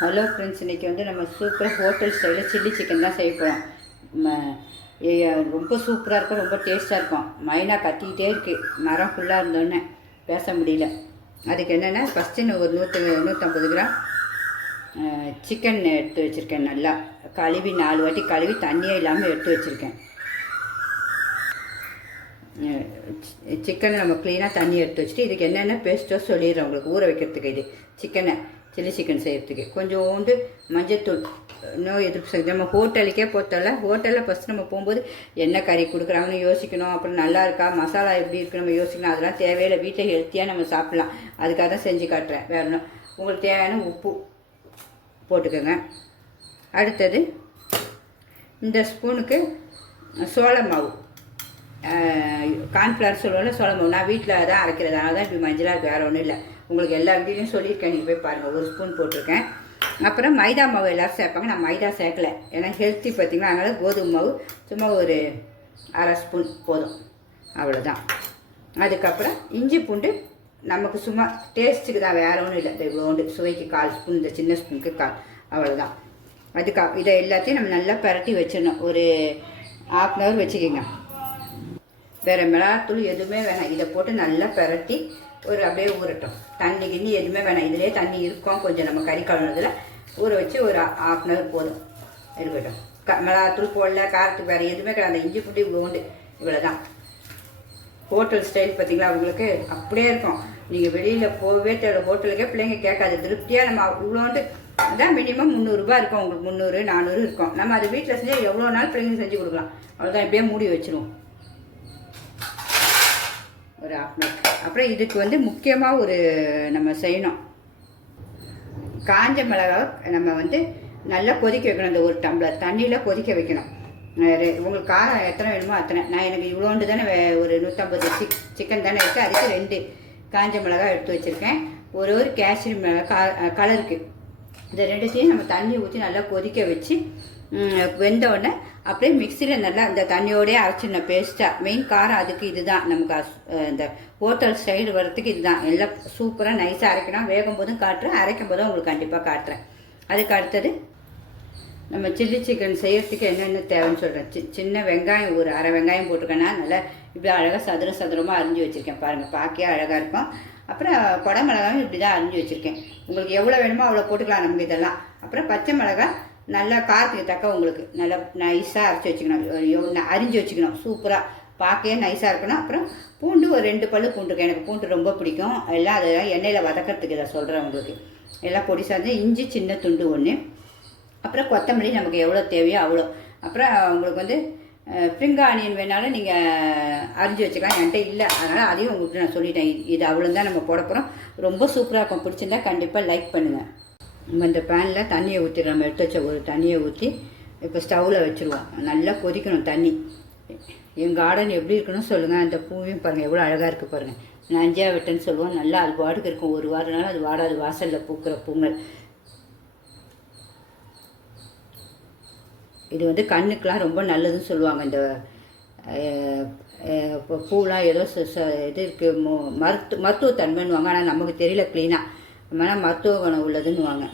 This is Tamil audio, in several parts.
ஹலோ ஃப்ரெண்ட்ஸ், இன்றைக்கி வந்து நம்ம சூப்பராக ஹோட்டல் ஸ்டைலில் சில்லி சிக்கன் தான் செய்ய போகிறோம். ரொம்ப சூப்பராக இருக்கும், ரொம்ப டேஸ்ட்டாக இருக்கும். மைனா கத்திக்கிட்டே இருக்குது, மரம் ஃபுல்லாக இருந்தோடனே பேச முடியல. அதுக்கு என்னென்னா, ஃபஸ்ட்டு ஒரு 150 கிராம் சிக்கன் எடுத்து வச்சுருக்கேன். நல்லா கழுவி 4 வாட்டி கழுவி தண்ணியே இல்லாமல் எடுத்து வச்சுருக்கேன். சிக்கனை நம்ம க்ளீனாக தண்ணி எடுத்து வச்சுட்டு இதுக்கு என்னென்ன பேஸ்ட்டோ சொல்லிடுறேன் உங்களுக்கு. ஊற வைக்கிறதுக்கு இது சிக்கனை சில்லி சிக்கன் செய்கிறதுக்கு கொஞ்சோண்டு மஞ்சத்தூள், நோய் எதிர்ப்பு சக்தி. நம்ம ஹோட்டலுக்கே போத்தால ஹோட்டலில் ஃபஸ்ட்டு நம்ம போகும்போது என்ன கறி கொடுக்குறாங்கன்னு யோசிக்கணும். அப்புறம் நல்லா இருக்கா, மசாலா எப்படி இருக்குது நம்ம யோசிக்கணும். அதெல்லாம் தேவையில்லை, வீட்டில் ஹெல்த்தியாக நம்ம சாப்பிட்லாம். அதுக்காக தான் செஞ்சு காட்டுறேன். வேறு ஒன்றும். உங்களுக்கு தேவையான உப்பு போட்டுக்கோங்க. அடுத்தது இந்த ஸ்பூனுக்கு சோள மாவு, கார்ன்ஃப்ளவர் சொல்லுவோம்ல, சோள மாவு. நான் வீட்டில் தான் அரைக்கிறது, அதனால தான் இப்படி மஞ்சளாக இருக்குது, வேறு ஒன்றும் இல்லை. உங்களுக்கு எல்லா வீட்லையும் சொல்லியிருக்கேன், நீங்கள் போய் பாருங்கள். 1 ஸ்பூன் போட்டிருக்கேன். அப்புறம் மைதா மாவு எல்லோரும் சேர்ப்பாங்க, நான் மைதா சேர்க்கலை, ஏன்னா ஹெல்த்தி பார்த்திங்கன்னா. அதனால் கோதுமை மாவு சும்மா ஒரு அரை ஸ்பூன் போதும், அவ்வளோதான். அதுக்கப்புறம் இஞ்சி பூண்டு நமக்கு சும்மா டேஸ்ட்டுக்கு தான், வேறு ஒன்றும் இல்லை. இவ்வளோண்டு சுவைக்கு 1/4 ஸ்பூன், இந்த சின்ன ஸ்பூனுக்கு 1/4, அவ்வளோதான். இதை எல்லாத்தையும் நம்ம நல்லா பரட்டி வச்சிடணும். ஒரு 1/2 hour வச்சுக்கோங்க. வேறு மிளகாத்தூள் எதுவுமே வேணாம். இதை போட்டு நல்லா பரட்டி ஒரு அப்படியே ஊறட்டும். தண்ணி கிண்ணி எதுவுமே வேணாம், இதிலே தண்ணி இருக்கும் கொஞ்சம். நம்ம கறி கழுவுனதில் ஊற வச்சு ஒரு 1/2 hour போதும் இருக்கட்டும். மிளகாத்தூள் போடல, காரத்துக்கு வேறு எதுவுமே கிடையாது. அந்த இஞ்சி பூண்டு இவ்வளோண்டு, இவ்வளோ தான். ஹோட்டல் ஸ்டைல் பார்த்திங்களா, உங்களுக்கு அப்படியே இருக்கும். நீங்கள் வெளியில் போகவே தேவை, ஹோட்டலுக்கே பிள்ளைங்க கேட்காது. திருப்தியாக நம்ம இவ்வளோண்டு அதான் மினிமம் 300 ரூபா இருக்கும் உங்களுக்கு. 300 400 இருக்கும். நம்ம அது வீட்டில் செஞ்சால் எவ்வளோ நாள் பிள்ளைங்க செஞ்சு கொடுக்கலாம். அவ்வளோதான். இப்படியே மூடி வச்சுருவோம் ஒரு 1/2 hour. அப்புறம் இதுக்கு வந்து முக்கியமாக ஒரு நம்ம செய்யணும். காஞ்ச மிளகாவை நம்ம வந்து நல்லா கொதிக்க வைக்கணும். இந்த 1 டம்ளர் தண்ணியில் கொதிக்க வைக்கணும். உங்களுக்கு காரம் எத்தனை வேணுமோ அத்தனை. நான் எனக்கு இவ்வளோண்டு தானே, ஒரு 150 சிக்கன் தானே இருக்குது, அதுக்கு 2 காஞ்ச மிளகா எடுத்து வச்சுருக்கேன். ஒரு காஷ்மீர் மிளகா கலருக்கு. இந்த 2த்தையும் நம்ம தண்ணி ஊற்றி நல்லா கொதிக்க வச்சு வெந்தோடனே அப்படியே மிக்சியில் நல்லா இந்த தண்ணியோடய அரைச்சிடணும் பேஸ்ட்டாக. மெயின் காரம் அதுக்கு இது தான். நமக்கு இந்த ஹோட்டல் ஸ்டைல் வரத்துக்கு இது தான். எல்லாம் சூப்பராக நைஸாக அரைக்கணும். வேகும் போதும் காட்டுறேன், அரைக்கும் போதும் உங்களுக்கு கண்டிப்பாக காட்டுறேன். அதுக்கு அடுத்தது நம்ம சில்லி சிக்கன் செய்கிறதுக்கு என்னென்ன தேவைன்னு சொல்கிறேன். சின்ன வெங்காயம் ஒரு அரை வெங்காயம் போட்டிருக்கேன்னா நல்லா இப்படி அழகாக சதுரமாக அரிஞ்சு வச்சுருக்கேன். பாருங்கள், பார்க்கவே அழகாக இருக்கும். அப்புறம் கொடை மிளகாயும் இப்படி தான் அரிஞ்சு வச்சுருக்கேன். உங்களுக்கு எவ்வளோ வேணுமோ அவ்வளோ போட்டுக்கலாம் நமக்கு இதெல்லாம். அப்புறம் பச்சை மிளகாய் நல்லா காரத்துக்கு தக்க உங்களுக்கு நல்லா நைஸாக அரைச்சி வச்சுக்கணும், அரிஞ்சு வச்சுக்கணும். சூப்பராக பார்க்கவே நைஸாக இருக்கணும். அப்புறம் பூண்டு ஒரு 2 பல்லு பூண்டு. எனக்கு பூண்டு ரொம்ப பிடிக்கும். எல்லாம் அதெல்லாம் எண்ணெயில் வதக்கிறதுக்கு இதை சொல்கிறேன் உங்களுக்கு. எல்லாம் பொடி சார்ந்து இஞ்சி சின்ன துண்டு 1. அப்புறம் கொத்தமல்லி நமக்கு எவ்வளோ தேவையோ அவ்வளோ. அப்புறம் உங்களுக்கு வந்து ஸ்ப்ரிங் ஆனியன் வேணாலும் நீங்கள் அரிஞ்சு வச்சுக்கலாம். என்கிட்ட இல்லை, அதனால் அதையும் உங்களுக்கு நான் சொல்லிட்டேன். இது அவ்வளோ தான் நம்ம போட போகிறோம். ரொம்ப சூப்பராக இருக்கும். பிடிச்சிருந்தா கண்டிப்பாக லைக் பண்ணுங்கள். நம்ம இந்த பேனில் தண்ணியை ஊற்றிடுறோம். நம்ம எடுத்து வச்ச ஒரு தண்ணியை ஊற்றி இப்போ ஸ்டவ்வில் வச்சுருவோம். நல்லா கொதிக்கணும் தண்ணி. எங்கள் கார்டன் எப்படி இருக்குன்னு சொல்லுங்கள். அந்த பூவையும் பாருங்கள் எவ்வளோ அழகாக இருக்குது பாருங்கள். நஞ்சியாக விட்டுன்னு சொல்லுவோம். நல்லா அது பாட்டுக்கு இருக்கும். 1 வாரம்னாலும் அது வாடாது. வாசலில் பூக்கிற பூங்கள். இது வந்து கண்ணுக்கெலாம் ரொம்ப நல்லதுன்னு சொல்லுவாங்க. இந்த பூலாம் ஏதோ இது இருக்குது, மருத்துவத்தன்மைன்னுவாங்க. ஆனால் நமக்கு தெரியல க்ளீனாக. ஆனால் மருத்துவ குணம் உள்ளதுன்னுவாங்க.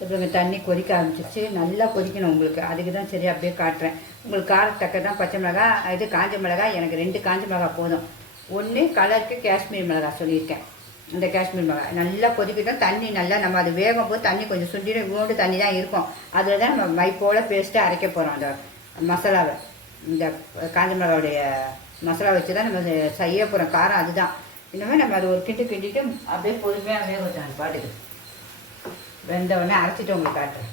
இப்போ இங்கே தண்ணி கொதிக்க ஆரம்பிச்சிச்சு. நல்லா கொதிக்கணும் உங்களுக்கு. அதுக்கு தான் சரி அப்படியே காட்டுறேன். உங்களுக்கு காரத்தக்க தான் பச்சை மிளகா, இது காஞ்ச மிளகா. எனக்கு 2 காஞ்ச மிளகா போதும். 1 கலருக்கு காஷ்மீர் மிளகா சொல்லியிருக்கேன். இந்த காஷ்மீர் மிளகா நல்லா கொதிக்கிட்டோம். தண்ணி நல்லா நம்ம அது வேகும் போது தண்ணி கொஞ்சம் சுண்டிடும். இவ்வளோண்டு தண்ணி தான் இருக்கும். அதில் தான் நம்ம மைப்போல் பேஸ்ட்டாக அரைக்க போகிறோம். அந்த மசாலாவை, இந்த காஞ்ச மிளகாவுடைய மசாலா வச்சு தான் நம்ம செய்ய போகிறோம். காரம் அதுதான். இன்னுமே நம்ம அது ஒரு கிண்டிட்டு அப்படியே பொறுமையாக வேக வச்சாங்க பாட்டுக்கு. வெந்தவுடனே அரைச்சிட்டு உங்களுக்கு காட்டுறேன்.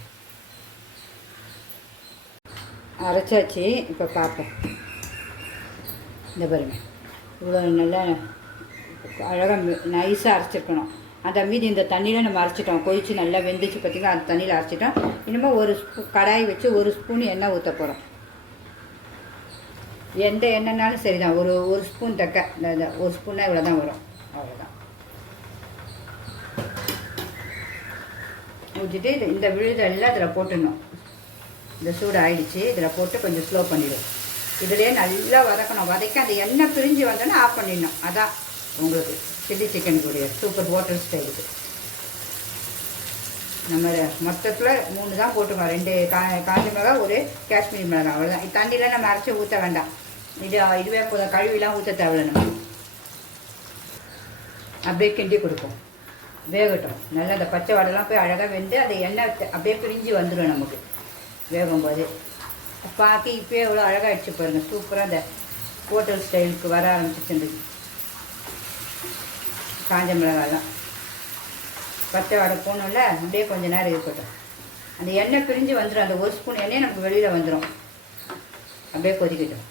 அரைச்சாச்சு. இப்போ பார்ப்போம். இந்த பாருங்க, இவ்வளோ நல்லா அழகாக நைஸாக அரைச்சிருக்கணும். அந்த மீதி இந்த தண்ணியில் நம்ம அரைச்சிட்டோம். கொதிச்சு நல்லா வெந்துச்சு பார்த்திங்கன்னா, அந்த தண்ணியில் அரைச்சிட்டோம். இனிமேல் ஒரு கடாய் வச்சு 1 ஸ்பூன் எண்ணெய் ஊற்ற போகிறோம். எந்த எண்ணெய்னாலும் சரி தான். ஒரு ஸ்பூன் தக்க, இந்த 1 ஸ்பூன்னா இவ்வளோ தான் வரும். அவ்வளோதான். ஊற்றிட்டு இந்த விழுதெல்லாம் இதில் போட்டுடணும். இந்த சூடு ஆயிடுச்சு. இதில் போட்டு கொஞ்சம் ஸ்லோ பண்ணிவிடும். இதிலே நல்லா வதக்கணும். வதக்கி அந்த எண்ணெய் பிரிஞ்சு வந்தோன்னே ஆஃப் பண்ணிடணும். அதான் உங்களுக்கு சில்லி சிக்கனுக்குரிய சூப்பர் ஹோட்டல் ஸ்டைலுக்கு. நம்ம மொத்தத்தில் 3 தான் போட்டுக்கோம். 2 காஞ்ச மிளகா, ஒரு காஷ்மீரி மிளகா, அவ்வளோதான். தண்ணியில் நம்ம அரைச்சி ஊற்ற வேண்டாம். இதுவே போதும், கழுவிலாம் ஊற்ற தேவையில்லை. நம்ம அப்படியே கிண்டி கொடுப்போம், வேகட்டும். நல்லா அந்த பச்சை வடைலாம் போய் அழகாக வெந்து அந்த எண்ணெய் அப்படியே பிரிஞ்சு வந்துடும் நமக்கு வேகும்போது. பாக்கி இப்போயே எவ்வளோ அழகாக அடிச்சு பாருங்கள். சூப்பராக அந்த ஹோட்டல் ஸ்டைலுக்கு வர ஆரம்பிச்சிச்சு. காஞ்ச மிளகாலாம் பச்சை வடை போகணும்ல, அப்படியே கொஞ்சம் நேரம் இருக்கட்டும். அந்த எண்ணெய் பிரிஞ்சு வந்துடும். அந்த ஒரு ஸ்பூன் எண்ணெய் நமக்கு வெளியில் வந்துடும். அப்படியே கொதிக்கட்டும்.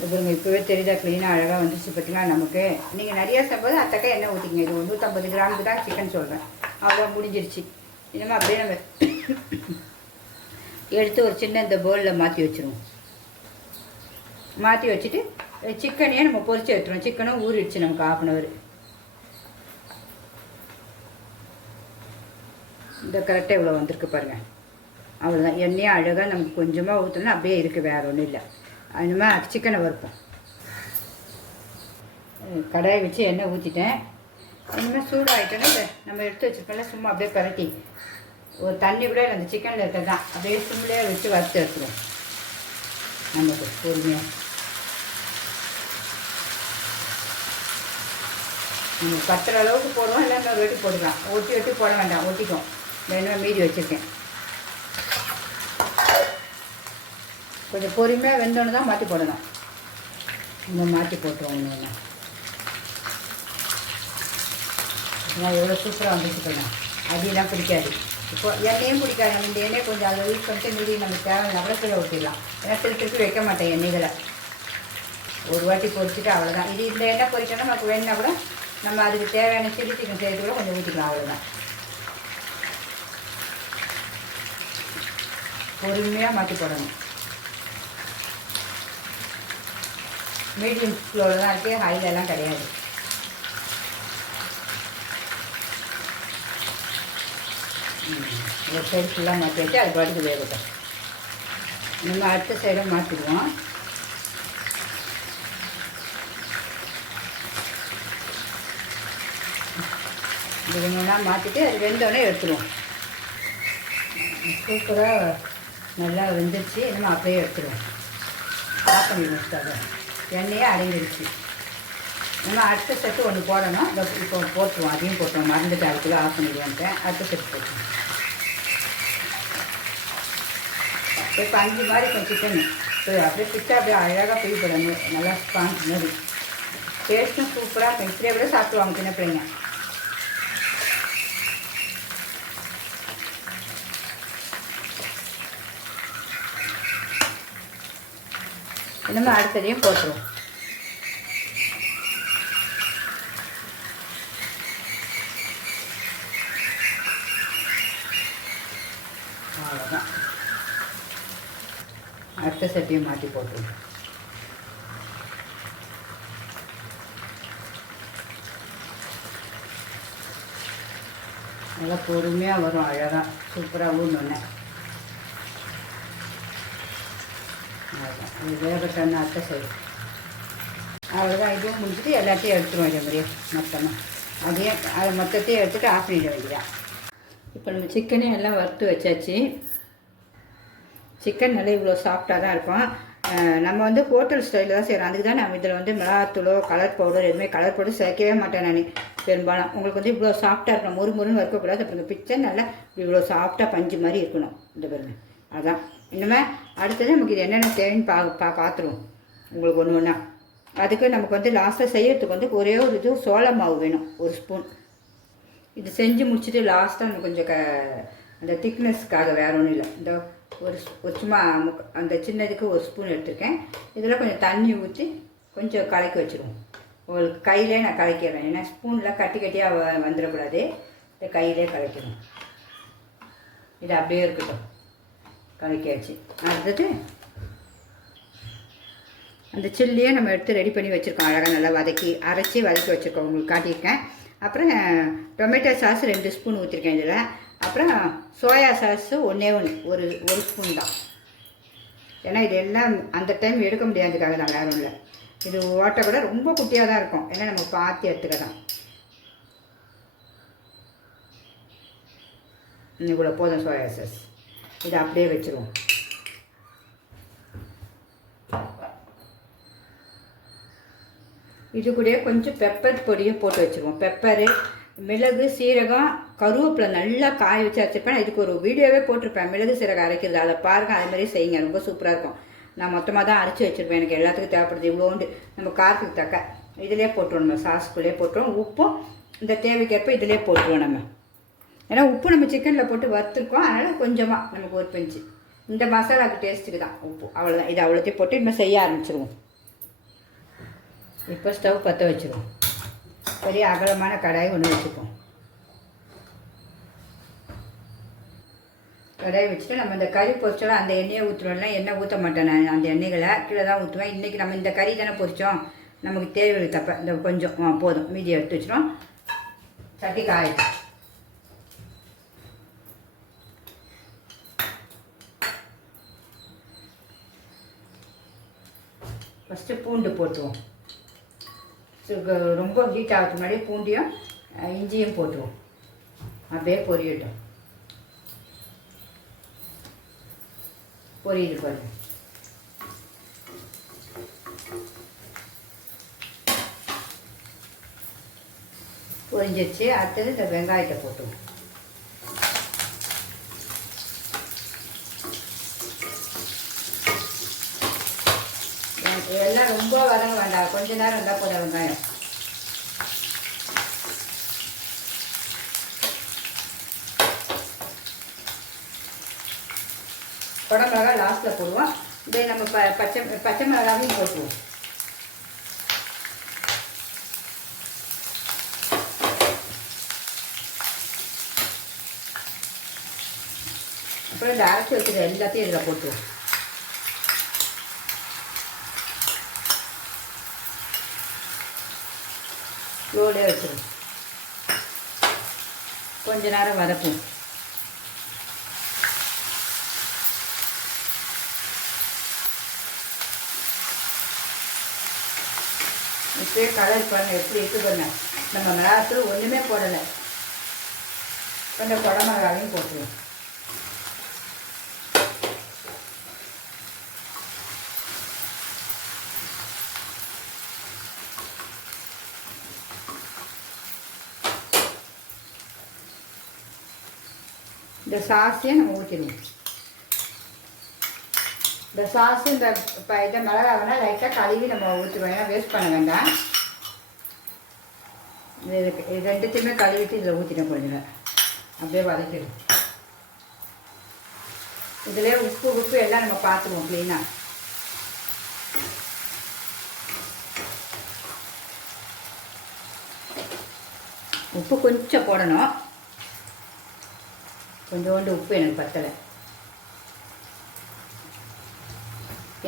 பாருங்க, இப்போவே தெரியுதா க்ளீனாக அழகாக வந்துச்சு பார்த்தீங்களா நமக்கு. நீங்கள் நிறையா சாப்பிடும்போது அத்தக்கா எண்ணெய் ஊற்றிக்கிங்க. இது 150 கிராமுக்கு தான் சிக்கன் சொல்கிறேன். அவ்வளோ முடிஞ்சிருச்சு. இனிமேல் அப்படியே நம்ம எடுத்து ஒரு சின்ன இந்த பவுலில் மாற்றி வச்சுருவோம். மாற்றி வச்சுட்டு சிக்கனையே நம்ம பொரிச்சு எடுத்துருவோம். சிக்கனும் ஊறிடுச்சு நமக்கு 1/2 hour. இந்த கரெக்டாக இவ்வளோ வந்திருக்கு பாருங்கள். அவ்வளோதான். எண்ணெயும் அழகாக நமக்கு கொஞ்சமாக ஊற்றணும். அப்படியே இருக்குது, வேறு ஒன்றும் இல்லை. இனிமேல் சிக்கனை வறுப்போம். கடாயை வச்சு எண்ணெய் ஊற்றிட்டேன். இனிமேல் சூடாகிட்டோன்னா நம்ம எடுத்து வச்சுருக்கோம்ல, சும்மா அப்படியே பரட்டி ஒரு தண்ணி கூட அந்த சிக்கனில் இருக்கிறது தான் அப்படியே சிம்லேயே வச்சு வறுத்து எடுத்துருவோம். நமக்கு பொறுமையாக நம்ம கத்துற அளவுக்கு போடுவோம். இல்லை நம்ம வெட்டி போட்டுக்கலாம். ஒட்டி போட வேண்டாம், ஒட்டிக்கும். வேணும் மீதி வச்சுருக்கேன். கொஞ்சம் பொறுமையாக வெந்தோன்னு தான் மாற்றி போடணும். நம்ம மாற்றி போட்டுருவோம். ஒன்று நான் எவ்வளோ சூப்பராக வந்துட்டு போயிடலாம். அடியெல்லாம் பிடிக்காது. இப்போ எண்ணெயும் பிடிக்காது. நம்ம இந்த எண்ணெய் கொஞ்சம் அதை யூஸ் பண்ணிட்டு மீதி நம்ம தேவையான கூட கீழே ஊற்றிடலாம். ஏன்னா திருப்பி வைக்க மாட்டேன் எண்ணெய்களை. ஒரு வாட்டி பொரிச்சிட்டு அவ்வளோதான். இது இந்த எண்ணெய் பொரிக்கணும் நமக்கு வேணுன்னா கூட நம்ம அதுக்கு தேவையான சில்லி சிக்கன் செய்யறது கூட கொஞ்சம் ஊற்றிக்கலாம். அவ்வளோதான். பொறுமையாக மாற்றி போடணும். மீடியம் ஃப்ளோவில் தான் இருக்குது, ஹைலெல்லாம் கிடையாது. ஒரு சைடு ஃபுல்லாக மாற்றி வச்சு அது பாட்டுக்கு வேகட்டும். நம்ம அடுத்த சைடும் மாற்றிடுவோம். இது ஒன்றுனா மாற்றிட்டு அது வெந்தோடனே எடுத்துருவோம். சூப்பராக நல்லா வெந்துருச்சு. நம்ம அப்படியே எடுத்துருவோம். ஆஃப் பண்ணி முடிச்சாங்க. எண்ணெயே அடங்கிடுச்சு. நம்ம அடுத்த செட்டு ஒன்று போடணும். இப்போ போட்டுருவோம். அதையும் போட்டுருவோம். மறந்துட்டு அதுக்குள்ளே ஆஃப் பண்ணிடுவோன்ட்டேன். அடுத்த செட்டு போட்டுருவோம். இப்போ 5 மாதிரி கொஞ்சம் சிக்கன் அப்படியே பிச்சா அப்படியே அழகாக போய்விடணும். நல்லா ஸ்பாஞ்ச் மாதிரி டேஸ்ட்டும் சூப்பராக இருக்கும். இப்படியே கூட சாப்பிடுவாங்க சின்ன பிள்ளைங்க. நம்ம அடுத்ததையும் போட்டுருவோம். அவ்வளோதான். அடுத்த சட்டியை மாற்றி போட்டுருவோம். நல்லா பொறுமையாக வரும். அழகாக சூப்பராக ஊன்னொன்னே அது வேகட்டான அத்தை சைடு. அவ்வளோதான். இதுவும் முடிச்சுட்டு எல்லாத்தையும் எடுத்துருவோம். இதே மாதிரியே மொத்தமாக அதை மொத்தத்தையும் எடுத்துகிட்டு ஆஃப் பண்ணிட வேண்டியதான். இப்போ நம்ம சிக்கனே எல்லாம் வறுத்து வச்சாச்சு. சிக்கன் நல்லா இவ்வளோ சாஃப்டாக தான் இருக்கும். நம்ம வந்து ஹோட்டல் ஸ்டைலில் தான் செய்கிறோம். அதுக்கு தான் நம்ம இதில் வந்து மிளகாத்தூளோ கலர் பவுடர் எதுவுமே கலர் பவுடர் சேர்க்கவே மாட்டேன் நான் பெரும்பாலும். உங்களுக்கு வந்து இவ்வளோ சாஃப்டாக இருக்கணும். முறுமுறுன்னு வறுக்கக்கூடாது. அப்புறம் பிச்சை நல்லா இவ்வளோ சாஃப்டாக பஞ்சு மாதிரி இருக்கணும். இந்த பாருங்க, அதான். இனிமேல் அடுத்தது நமக்கு இது என்னென்ன தேவைன்னு பார்த்துருவோம் உங்களுக்கு ஒன்று ஒன்றா. அதுக்கு நமக்கு வந்து லாஸ்ட்டாக செய்யறதுக்கு வந்து ஒரே ஒரு இது சோள மாவு வேணும், 1 ஸ்பூன். இது செஞ்சு முடிச்சுட்டு லாஸ்ட்டாக நம்ம கொஞ்சம் அந்த திக்னஸ்க்காக வேறு ஒன்றும் இல்லை. இந்த ஒரு சும்மா அந்த சின்னதுக்கு 1 ஸ்பூன் எடுத்துருக்கேன். இதில் கொஞ்சம் தண்ணி ஊற்றி கொஞ்சம் கலக்கி வச்சுருவோம். உங்களுக்கு கையிலே நான் கலக்கிறேன். ஏன்னா ஸ்பூனில் கட்டி கட்டியாக வந்துடக்கூடாது. இந்த கையிலே கலக்கிறோம். இது அப்படியே இருக்கட்டும். கலக்கியாச்சு. அடுத்தது அந்த சில்லியே நம்ம எடுத்து ரெடி பண்ணி வச்சுருக்கோம். அழகாக நல்லா அரைச்சி வதக்கி வச்சுருக்கோம். உங்களுக்கு காட்டியிருக்கேன். அப்புறம் டொமேட்டோ சாஸ் 2 ஸ்பூன் ஊற்றிருக்கேன் இதில். அப்புறம் சோயா சாஸு ஒரு ஸ்பூன் தான். ஏன்னா இது எல்லாம் அந்த டைம் எடுக்க முடியாதுக்காக தான், வேறு இல்லை. இது ஓட்டை கூட ரொம்ப குட்டியாக தான் இருக்கும். ஏன்னா நம்ம பார்த்து எடுத்துக்கலாம். இவ்வளோ போதும் சோயா சாஸ். இதை அப்படியே வச்சுருவோம். இது கூட கொஞ்சம் பெப்பர் பொடியை போட்டு வச்சுருவோம். பெப்பரு, மிளகு, சீரகம், கருவேப்பிலை நல்லா காய வச்சு அரைச்சிப்பேன். இதுக்கு ஒரு வீடியோவே போட்டிருப்பேன், மிளகு சீரகம் அரைக்கிறது. அதை பாருங்கள், அதே மாதிரி செய்யுங்க, ரொம்ப சூப்பராக இருக்கும். நான் மொத்தமாக தான் அரைச்சி வச்சுருப்பேன், எனக்கு எல்லாத்துக்கும் தேவைப்படுது. இவ்வளோண்டு நம்ம காரத்துக்கு தக்க இதிலே போட்டுருவோம். நம்ம சாஸ்க்குள்ளே போட்டுருவோம். உப்பும் இந்த தேவைக்கேற்ப இதிலே போட்டுருவோம் நம்ம. ஏன்னா உப்பு நம்ம சிக்கனில் போட்டு வறுத்துருக்கோம், அதனால் கொஞ்சமாக நமக்கு ஒரு பெஞ்சு இந்த மசாலாவுக்கு டேஸ்ட்டுக்கு தான் உப்பு. அவ்வளோதான். இது அவ்வளோத்தையும் போட்டு இன்னும் செய்ய ஆரம்பிச்சிருவோம். இப்போ ஸ்டவ் பற்ற வச்சுருவோம். பெரிய அகலமான கடாய் ஒன்று வச்சுப்போம். கடாயை வச்சுட்டு நம்ம இந்த கறி பொரிச்சோம் அந்த எண்ணெயை ஊற்றுவோம்லாம். எண்ணெய் ஊற்ற மாட்டேன் நான், அந்த எண்ணெய்களை கீழே தான் ஊற்றுவேன். இன்றைக்கி நம்ம இந்த கறி தானே பொரித்தோம், நமக்கு தேவையில்லை தப்ப இந்த கொஞ்சம் போதும். மீதியை எடுத்து வச்சிடும். சட்டி காயிடும். ஃபஸ்ட்டு பூண்டு போட்டுருவோம். ரொம்ப ஹீட் ஆகிறதுக்கு முன்னாடி பூண்டையும் இஞ்சியும் போட்டுருவோம். அப்படியே பொரியட்டும். பொரியுது பாருங்க. பொரிஞ்சிச்சு. அடுத்தது இந்த வெங்காயத்தை போட்டுருவோம். இதெல்லாம் ரொம்ப வதங்க வேண்டாம், கொஞ்ச நேரம் இருந்தால் போதும் வெங்காயம். குடமிளகா லாஸ்ட்டில் போடுவோம். இதே நம்ம பச்சை மிளகாவையும் போட்டுருவோம். அப்புறம் இந்த அரைச்சி வச்சுருக்க எல்லாத்தையும் இதில் போட்டுருவோம். ஸ்லோலே வச்சிடும். கொஞ்ச நேரம் வதக்கும். இப்போயே கலர் பாருங்க எப்படி இருக்கு பாருங்க. நம்ம மிளகாத்தூள் ஒன்றுமே போடலை. கொஞ்சம் குடமிளகாவையும் போட்டுருவோம். இந்த சாஸையும் நம்ம ஊற்றிடுவோம். இந்த சாஸு இந்த இதை மிளகாவனா லைட்டாக கழுவி நம்ம ஊற்றிடுவோம். ஏன்னா வேஸ்ட் பண்ண வேண்டாம். இது ரெண்டுத்தையுமே கழுவிட்டு இதில் ஊற்றிட்டோம். கொஞ்சம் அப்படியே வதக்கிடும். இதிலே உப்பு எல்லாம் நம்ம பார்த்துருவோம் க்ளீனாக. உப்பு கொஞ்சம் போடணும். கொஞ்சோண்டு உப்பு எனக்கு பத்தலை.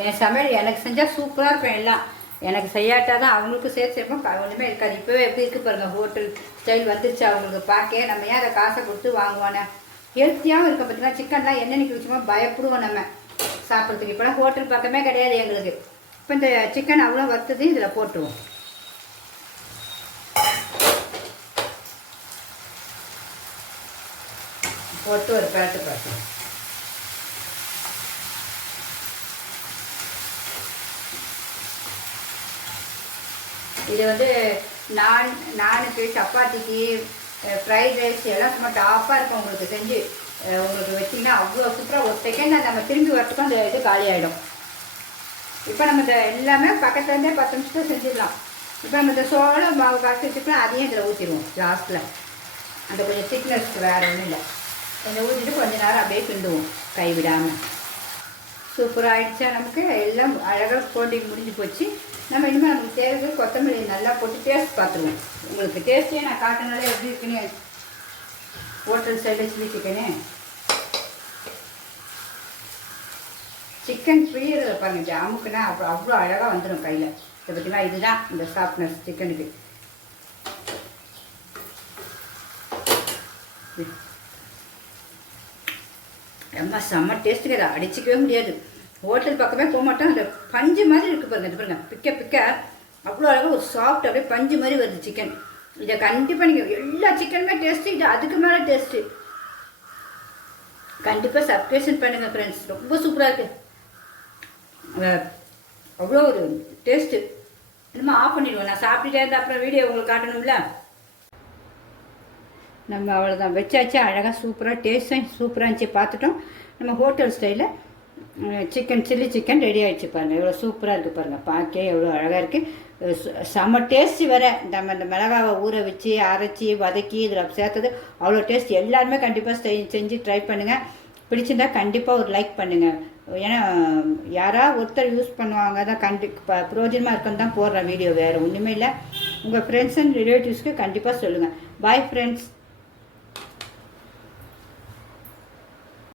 என் சமையல் எனக்கு செஞ்சால் சூப்பராக இருக்கும். எல்லாம் எனக்கு செய்யாட்டால் தான் அவங்களுக்கு சேர்த்து சேர்ப்போம். ஒன்றுமே இருக்காது. இப்போவே எப்படி இருக்குது பாருங்கள். ஹோட்டல் ஸ்டைல் வந்துருச்சு அவங்களுக்கு பார்க்க. நம்ம ஏன் அதை காசை கொடுத்து வாங்குவானே. ஹெல்த்தியாகவும் இருக்க பார்த்தீங்கன்னா சிக்கன்லாம் என்னென்னைக்கு வச்சுமோ பயப்படுவோம் நம்ம சாப்பிட்றதுக்கு. இப்போலாம் ஹோட்டல் பக்கமே கிடையாது எங்களுக்கு. இப்போ இந்த சிக்கன் அவ்வளோ வறுத்தது இதில் போட்டுருவோம். போட்டு ஒரு பேட்டு பார்த்துவோம். இது வந்து நானுக்கு, சப்பாத்திக்கு, ஃப்ரைட் ரைஸ் எல்லாம் சும்மா டாப்பாக இருக்கும். உங்களுக்கு செஞ்சு உங்களுக்கு வச்சிங்கன்னா அவ்வளோ சூப்பராக. ஒரு செகண்ட் நம்ம திரும்பி வரத்துக்கும் அந்த இது காலி ஆகிடும். இப்போ நம்ம இந்த எல்லாமே பக்கத்துலேருந்தே 10 நிமிஷத்தில் செஞ்சிடலாம். இப்போ நம்ம இந்த சோள மாவு காய்ச்சி வச்சுக்கலாம். அதையும் இதில் ஊற்றிடுவோம் லாஸ்ட்டில். அந்த கொஞ்சம் திக்னஸ்க்கு வேறு ஒன்றும் இல்லை. கொஞ்சம் ஊற்றிட்டு கொஞ்சம் நேரம் அப்படியே கிண்டுவோம் கைவிடாமல். சூப்பராக ஆகிடுச்சா நமக்கு. எல்லாம் அழகாக கோட்டிங் முடிஞ்சு போச்சு. நம்ம இனிமேல் நமக்கு தேவைக்கு கொத்தமல்லி நல்லா போட்டு டேஸ்ட் பார்த்துருவோம். உங்களுக்கு டேஸ்ட்டே நான் காட்டினாலே எப்படி இருக்குன்னு. ஹோட்டல் ஸ்டைலில் சில்லி சிக்கனு சிக்கன் ஃப்ரீயரில் பாருங்கள். ஜாமுக்குன்னா அவ்வளோ அழகாக வந்துடும் கையில். இதை பார்த்தீங்கன்னா இதுதான் இந்த சாஃப்ட்னஸ் சிக்கனுக்கு. ரொம்ப செம்ம டேஸ்ட்டுக்கு அதை அடிச்சிக்கவே முடியாது. ஹோட்டல் பக்கமே போக மாட்டோம். அந்த பஞ்சு மாதிரி இருக்குது பாருங்கள். இது பாருங்கள் பிக்க பிக்க அவ்வளோ அழகாக ஒரு சாஃப்ட் அப்படியே பஞ்சு மாதிரி வருது சிக்கன். இதை கண்டிப்பாக நீங்கள் எல்லா சிக்கனுமே டேஸ்ட்டு. இது அதுக்கு மேலே டேஸ்ட்டு. கண்டிப்பாக சப்ஸ்கிரிப்ஷன் பண்ணுங்கள் ஃப்ரெண்ட்ஸ். ரொம்ப சூப்பராக இருக்குது. அவ்வளோ ஒரு டேஸ்ட்டு. இன்னும் ஆஃப் பண்ணிடுவோம். நான் சாப்பிட்டுட்டே இருந்தால் அப்புறம் வீடியோ உங்களுக்கு காட்டணும்ல. நம்ம அவ்வளோதான் வச்சாச்சு. அழகாக சூப்பராக டேஸ்ட்டும் சூப்பராக இருந்துச்சு. பார்த்துட்டோம். நம்ம ஹோட்டல் ஸ்டைலில் சில்லி சிக்கன் ரெடி ஆகிடுச்சு பாருங்கள். எவ்வளோ சூப்பராக இருக்குது பாருங்கள். பார்க்க எவ்வளோ அழகாக இருக்குது. செம்ம டேஸ்ட்டு வேறு. நம்ம இந்த மிளகாவை ஊற வச்சு அரைச்சி வதக்கி இதில் சேர்த்தது அவ்வளோ டேஸ்ட். எல்லாருமே கண்டிப்பாக செஞ்சு ட்ரை பண்ணுங்கள். பிடிச்சிருந்தா கண்டிப்பாக ஒரு லைக் பண்ணுங்கள். ஏன்னா யாராவது ஒருத்தர் யூஸ் பண்ணுவாங்க தான் பிரயோஜனமாக இருக்குன்னு தான் போடுற வீடியோ. வேறு ஒன்றுமே இல்லை. உங்கள் ஃப்ரெண்ட்ஸ் அண்ட் ரிலேட்டிவ்ஸ்க்கு கண்டிப்பாக சொல்லுங்கள். Bye friends.